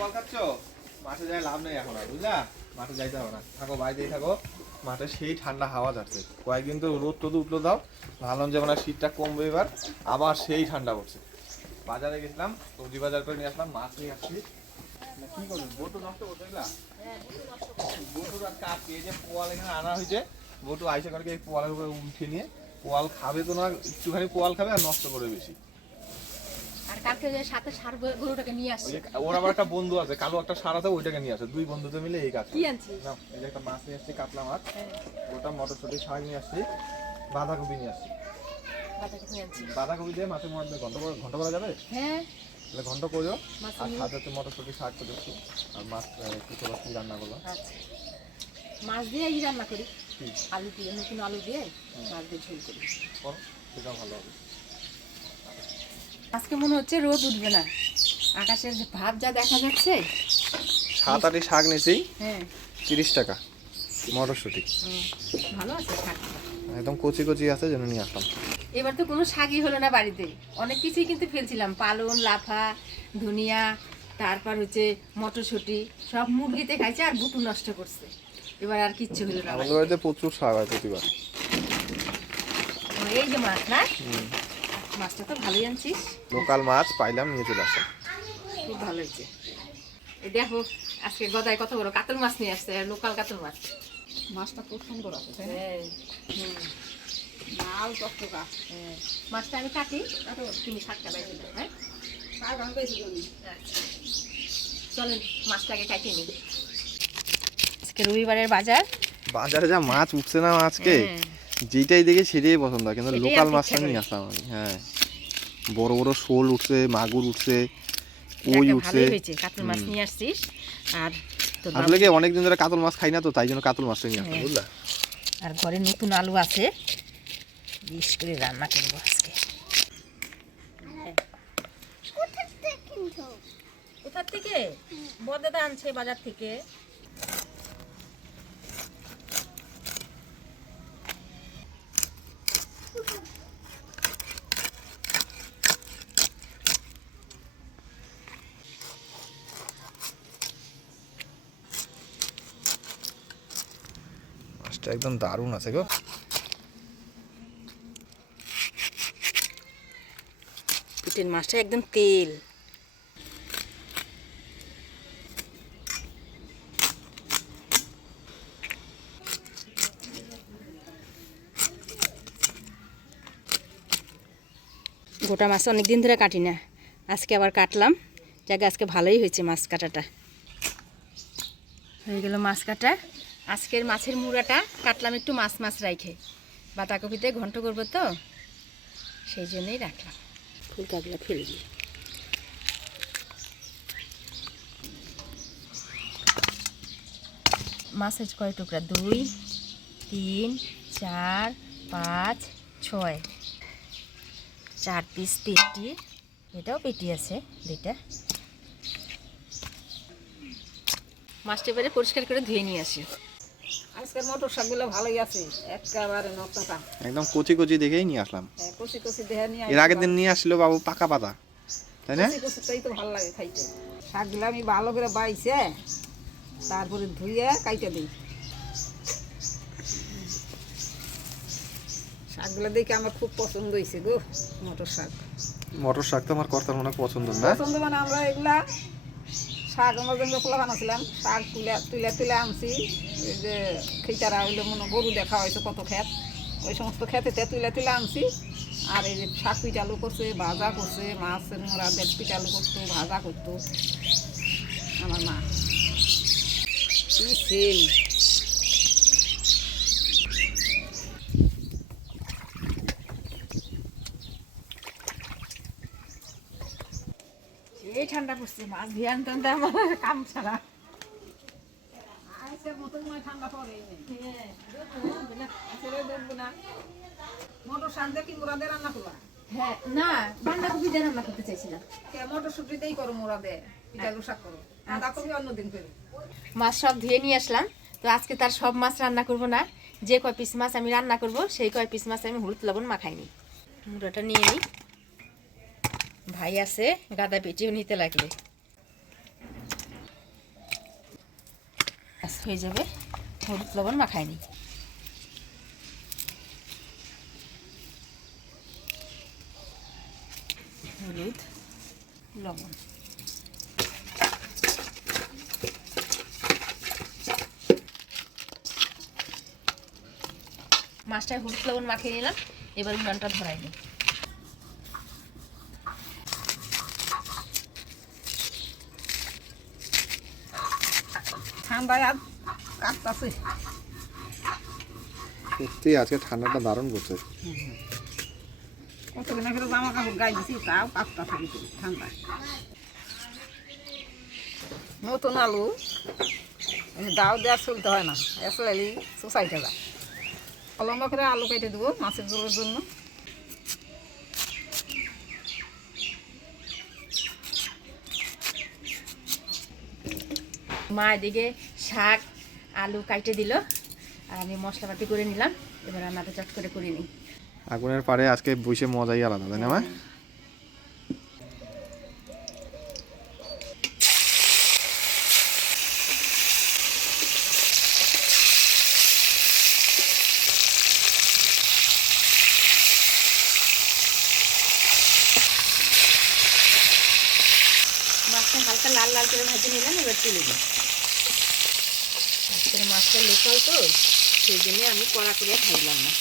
পোয়াল খাচ্ছ? মাঠে যাই লাভ নেই এখন আর, বুঝলা? মাঠে যাইতে হবে না, থাকো বাড়িতেই থাকো। মাঠে সেই ঠান্ডা হাওয়া যাচ্ছে, কয়েকদিন তো রোদ টোদ উঠলো, দাও ভাবলাম যে মানে শীতটা কমবে, এবার আবার সেই ঠান্ডা পড়ছে। বাজারে গেছিলাম, সবজি বাজার করে নিয়ে আসলাম, মাছ নিয়ে আসছি। কি করবেন, বটু নষ্ট করতে গেলা? বটুর আর কাপ এই যে পোয়াল এখানে আনা হয়েছে, বটু আইসে করে এই পোয়ালের উপরে উঠে নিয়ে পোয়াল খাবে তো না, একটুখানি পোয়াল খাবে আর নষ্ট করে বেশি। ওর আবার একটা বন্ধু আছে, কালো একটা সার আছে, ওইটাকে নিয়ে আসে, দুই বন্ধুতে মিলে এই কাজ। এই যে একটা মাছ নিয়ে আসছি, কাতলা মাছ, ওটা মটরশুঁটি শাক নিয়ে আসছি, বাঁধাকপি নিয়ে আসছি। বাঁধাকপি দিয়ে মাছের মধ্যে ঘন্ট করা যাবে? হ্যাঁ, ঘন্ট করো। আর সাথে হচ্ছে মটরশুঁটি শাক করে একটু, আর মাছ একটু কি রান্না করবো। মাছ দিয়ে রান্না করি, আলু দিয়ে, নতুন আলু দিয়ে মাছ দিয়ে ঝোল করি, সেটা ভালো হবে। আজকে মনে হচ্ছে রোদ উঠবে না, আকাশের যে ভাব যা দেখা যাচ্ছে। 7-8 শাক নিয়েছি, হ্যাঁ 30 টাকা। মটরশুঁটি ভালো আছে, শাকটা একদম কচি কচি আছে, যেন নিয়ে আসলাম। এবার তো কোনো শাকই হলো না বাড়িতে, অনেক কিছুই কিন্তু ফেলছিলাম, পালং, লাফা, ধনিয়া, তারপর হচ্ছে মটরশুঁটি, সব মুরগিতে খাইছে আর বুটু নষ্ট করছে। এবার আর কিচ্ছু হলো না। আমাদের বাড়িতে প্রচুর শাক হয় প্রতিবার। এই যে মাছ না, মাছটা তো ভালোই আনছিস, লোকাল মাছ পাইলাম, নিয়ে চলে আসলাম, খুব ভালো হয়েছে। এই দেখো আজকে গদায় কত বড় কাতল মাছ নিয়ে আসছে, লোকাল কাতল মাছ। মাছটা খুব সুন্দর আছে, লাল টকটকা। মাছটা আমি কাটি, তুমি শাকটা বাইরে দাও। হ্যাঁ চলেন মাছটা আগে কাটিয়ে নিই। আজকে রবিবারের বাজার, বাজারে যা মাছ উঠছে না আজকে, যেটাই দেখে সেটাই পছন্দ হয়, কিন্তু লোকাল মাছটা নিয়ে আসলাম আমি। হ্যাঁ, বড় বড় শোল উঠছে, মাগুর উঠছে, কই উঠছে। কাতল মাছ নিয়ে আসছিস। আর আসলে কি অনেকদিন ধরে কাতল মাছ খাই না, তো তাই জন্য কাতল মাছটা নিয়ে আসলাম, বুঝলা? আর ঘরে নতুন আলু আছে, বেশ করে রান্না করবো আজকে। কোথা থেকে? বদাদা আনছে বাজার থেকে। মাছটা একদম দারুণ আছে গো। পিটের মাছটা একদম তেল। গোটা মাছ অনেকদিন ধরে কাটি না, আজকে আবার কাটলাম। জায়গা আজকে ভালোই হয়েছে মাছ কাটাটা, হয়ে গেল মাছ কাটা। আজকের মাছের মুড়াটা কাটলাম একটু মাছ মাছ রাইখে, বাঁধাকপিতে ঘন্ট করবো তো সেই জন্যই রাখলাম। ফুলকাগুলো ফেলে দিই। মাছের কয় টুকরা? 2, 3, 4, 5, 6, 4 পিস পেটি। এটাও পেটি আছে 2টা। মাছটা এবারে পরিষ্কার করে ধুয়ে নিয়ে আসি। আজকের মটর শাকগুলো ভালোই আছে, একেবারে নকটা, একদম কচি কচি দেখেই নিয়ে আসলাম। কচি কচি দেহে নিয়ে এর আগের দিন নিয়ে আসছিল বাবু পাকা পাতা, তাই না? কচি কচিটাই তো ভালো লাগে খাইতে। শাকগুলো আমি ভালো করে বাইছে, তারপরে ধুয়ে কাইটে দিই। শাকগুলো দেখে আমার খুব পছন্দ হয়েছে গো, মটর শাক। মটর শাক তো আমার কর্তার অনেক পছন্দ, না? পছন্দ মানে আমরা এগুলা শাক আমার জন্য খোলা বানাছিলাম, শাক তুলে আনছি। এই যে খিচারা হইলো মনে গরু দেখা হয়েছে কত ক্ষেত, ওই সমস্ত ক্ষেতেতে তুলে আনছি। আর এই যে শাক পিঠালু করছে, ভাজা করছে, মাছের মোড়া দিয়ে পিঠালু করতো, ভাজা করতো আমার মা। কি সেল! এই ঠান্ডা পড়ছে, মাছ ভিয়ান টান্ডা আমার কাম ছাড়া। ঠান্ডা পড়ে মটর শাক দিয়ে কি মোড়া দিয়ে রান্না করবা? হ্যাঁ, না বাঁধাকপি দিয়ে রান্না করতে চাইছিলাম। মটরশুটিতেই করো, মোড়া দিয়ে পিঠালু শাক করো, বাঁধাকপি অন্যদিন করো। মাছ সব ধুয়ে নিয়ে আসলাম, তো আজকে তার সব মাছ রান্না করব না, যে কয় পিস মাছ আমি রান্না করব সেই কয় পিস মাছ আমি হলুদ লবণ মাখাইনি। মুড়াটা নিয়ে নিই, ভাই আছে গাদা পেটিও নিতে লাগবে। ব্যাস হয়ে যাবে। হলুদ লবণ মাখাই নিই। হলুদ লবণ, মাছটায় হলুদ লবণ মাখিয়ে নিলাম। এবার উনানটা ধরাই নিই। ঠান্ডায় আর কাঁপতাছে। সত্যি আজকে ঠান্ডাটা দারুণ করছে। কতদিন আগে জামা কাপড় গায়ে দিছি, তাও কাঁপতাছে কিন্তু ঠান্ডায়। নতুন আলু দাও দেওয়ার চলতে হয় না, আসলে সোসাইটি যায়। লম্বা করে আলু কেটে দেবো মাছের ঝোলের জন্য। মা এদিকে শাক আলু কাটে দিল, আর আমি মশলাপাতি করে নিলাম। এবার রান্নাটা চট করে নিই। আগুনের পাড়ে আজকে বসে মজাই আলাদা, তাই না মা? মাছটা হালকা লাল লাল করে ভেজে নিলাম। এবার তুলে দিই। আজকের মাছটা লোকাল তো, সেই জন্য আমি কড়া করে ভাজলাম না।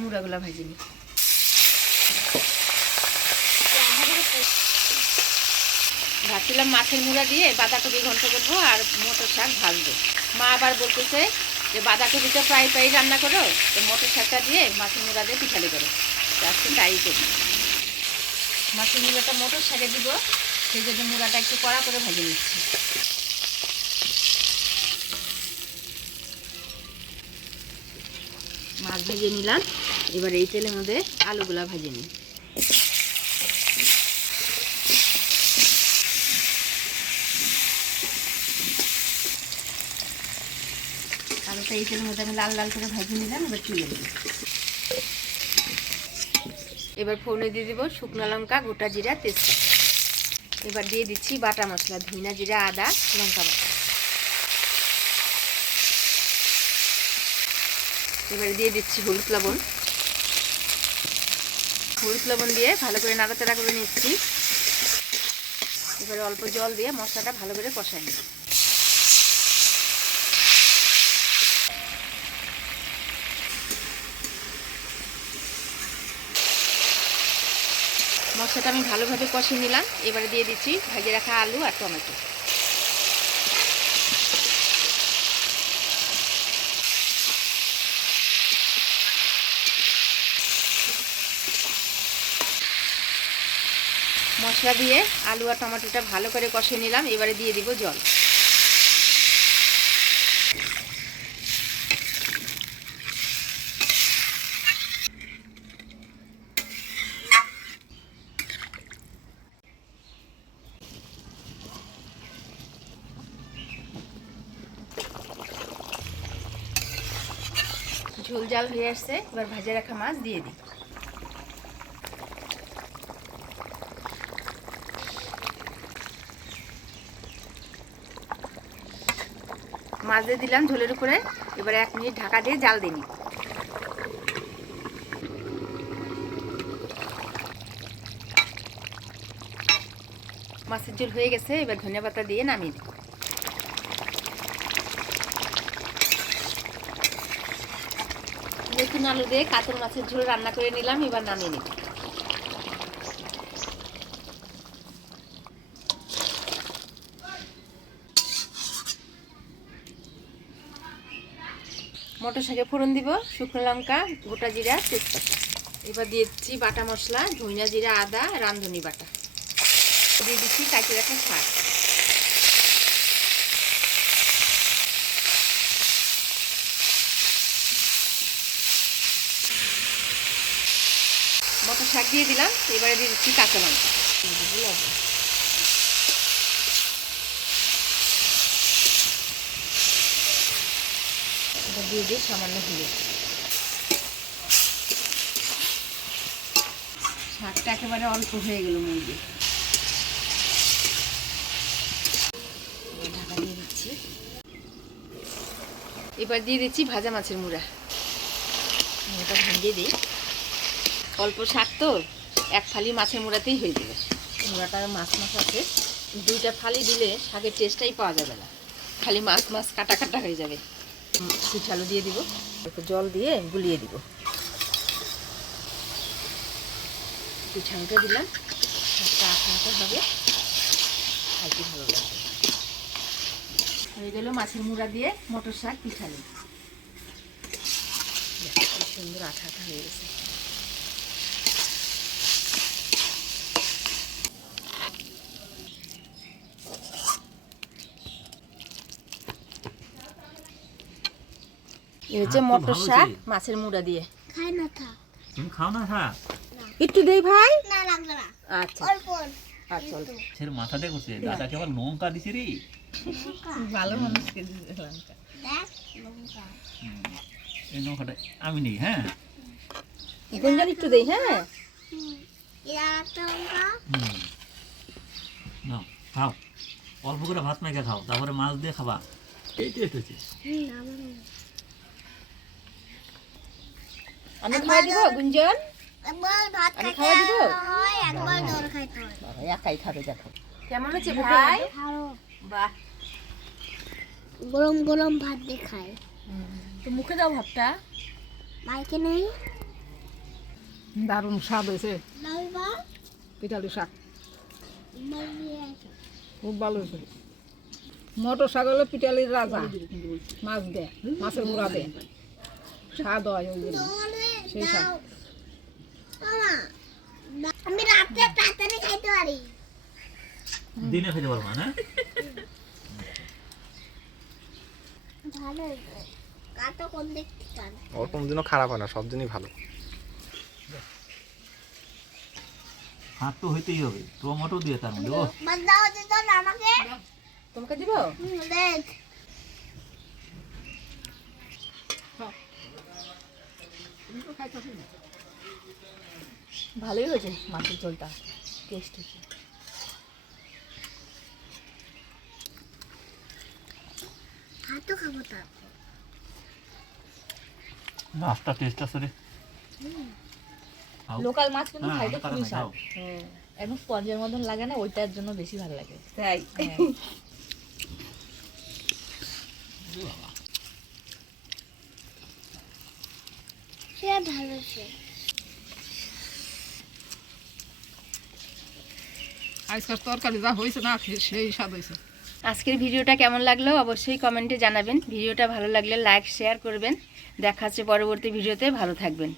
মুড়াগুলা ভেজে নিই। ভাবছিলাম মাছের মুড়া দিয়ে বাঁধাকপি ঘন্ট করবো আর মটর শাক ভাজবো। মা আবার বলতেছে যে বাঁধাকপিটা ফ্রাই রান্না করো, তো মটর শাকটা দিয়ে মাছের মুড়া দিয়ে পিঠালি করো। আজকে তাই করি। মাছের মুড়াটা মটর শাকে দিব, সেই জন্য মুড়াটা একটু কড়া করে ভেজে নিচ্ছি। মাছ ভেজে নিলাম। এবার এই তেলের মধ্যে আলুগুলা ভেজে নিই। আলুটা এই তেলের মধ্যে আমি লাল লাল করে ভেজে নিলাম। এবার তুলে দিই। এবার ফোড়নে দিয়ে দিব শুকনো লঙ্কা, গোটা জিরা, তেজপাতা। এবার দিয়ে দিচ্ছি বাটা মশলা, ধনিয়া, জিরা, আদা, লঙ্কা বাটা। এবারে দিয়ে দিচ্ছি হলুদ লবণ। হলুদ লবণ দিয়ে ভালো করে নাড়াচাড়া করে নিচ্ছি। এবারে অল্প জল দিয়ে মশলাটা ভালো করে কষাই নিই। মশলাটা আমি ভালোভাবে কষিয়ে নিলাম। এবারে দিয়ে দিচ্ছি ভেজে রাখা আলু আর টমেটো। মশলা দিয়ে আলু আর টমেটোটা ভালো করে কষিয়ে নিলাম। এবারে দিয়ে দিব জল। ঝোল জাল হয়ে আসছে। এবার ভেজে রাখা মাছ দিয়ে দিই। মাছ দিয়ে দিলাম ঝোলের উপরে। এবারে 1 মিনিট ঢাকা দিয়ে জাল দিয়ে নিই। মাছের ঝোল হয়ে গেছে। এবার ধনিয়া পাতা দিয়ে নামিয়ে দিই। নতুন আলু দিয়ে কাতল মাছের ঝোল রান্না করে নিলাম। এবার নামিয়ে নিই। মটর শাকে ফোড়ন দিব শুকনো লঙ্কা, গোটা জিরা, তেজপাতা। এবার দিয়েছি বাটা মশলা, ধনিয়া, জিরা, আদা, রাঁধুনি বাটা। দিয়ে দিচ্ছি কাঁচি রাখা শাক। মটর শাক দিয়ে দিলাম। এবারে দিয়ে দিচ্ছি কাঁচা লঙ্কা। দিয়ে দিই সামান্য হলুদ। শাকটা একেবারে অল্প হয়ে গেল মুরগি। এবার দিয়ে দিচ্ছি ভাজা মাছের মুড়া। মুড়াটা ভেঙে দিই, অল্প শাক তো এক ফালি মাছের মুড়াতেই হয়ে যাবে। মুড়াটা মাছ মাছ আছে, দুইটা ফালি দিলে শাকের টেস্টটাই পাওয়া যাবে না, খালি মাছ মাছ কাটা কাটা হয়ে যাবে। পিঠালু দিয়ে দিব, একটু জল দিয়ে গুলিয়ে দিব। পিঠালুটা দিলাম, শাকটা আঠা আঠা হবে, খাইতে ভালো লাগবে। হয়ে গেল মাছের মুড়া দিয়ে মটর শাক পিঠালু। কি সুন্দর আঠা আঠা হয়ে গেছে। এই হচ্ছে মটর শাক মাছের মুড়া দিয়ে। খাই না থা তুমি খাও না খা একটু দেই ভাই। না লাগবে না আচ্ছা অল্প আচ্ছা অল্প। ছেলে মাথা দেখছে দাদাকে আবার লঙ্কা দিছে রে। ভালো মানুষকে দিলাম। দেখ লঙ্কা এই লঙ্কাটা আমি নেই। হ্যাঁ গুঞ্জন একটু দেই। হ্যাঁ এরা একটা লঙ্কা নাও খাও, অল্প করে ভাত মাইকা খাও, তারপরে মাছ দিয়ে খাবা। এই টেস্ট হচ্ছে। আমি খাওয়া দিব গুঞ্জন। একবার ভাত আমি খাইতে খাওয়া দিব? হয় একবার জল খাইতে হয় বাবা একাই খাবে দেখো। কেমন হচ্ছে ভাই? ভালো বাহ, গরম গরম ভাত দিয়ে খায় তো মুখে দাও ভাতটা। মাইকে নেই দারুণ স্বাদ হয়েছে লালবা পিঠালু শাক, মারিয়ে আছে খুব ভালো হয়েছে। মটর শাক হলো পিঠালির রাজা, মাছ দে, মাছের মুড়া দে, স্বাদ হয় ওই জন্য। সেই শাক মামা আমি রাতে তাড়াতাড়ি খাইতে পারি দিনে খেতে পারবো না। ভালো হয়েছে কাটো কোন দেখতে চান ওর কোনো দিনও খারাপ হয় না, সব দিনই ভালো। হাত তো হইতেই হবে, টমেটো দিয়ে তার মধ্যে। ও বাদ দাও দিত না আমাকে তোমাকে দিব। দেখ ভালোই হয়েছে মাছের ঝোলটা, টেস্ট হয়েছে। হাতও খাবো তার মাছটা টেস্ট আছে রে। লোকাল মাছ কিন্তু হ্যাঁ, খাইতে ওটা খুবই কারণে স্বাদ। খাও। একদম স্পঞ্জের মতন লাগে না, ওইটার জন্য বেশি ভালো লাগে। তাই হ্যাঁ। সে ভালো সে আজকাল তরকারি যা হয়েছে না সেই স্বাদ হয়েছে। আজকের ভিডিওটা কেমন লাগলো অবশ্যই কমেন্টে জানাবেন। ভিডিওটা ভালো লাগলে লাইক শেয়ার করবেন। দেখা হচ্ছে পরবর্তী ভিডিওতে, ভালো থাকবেন।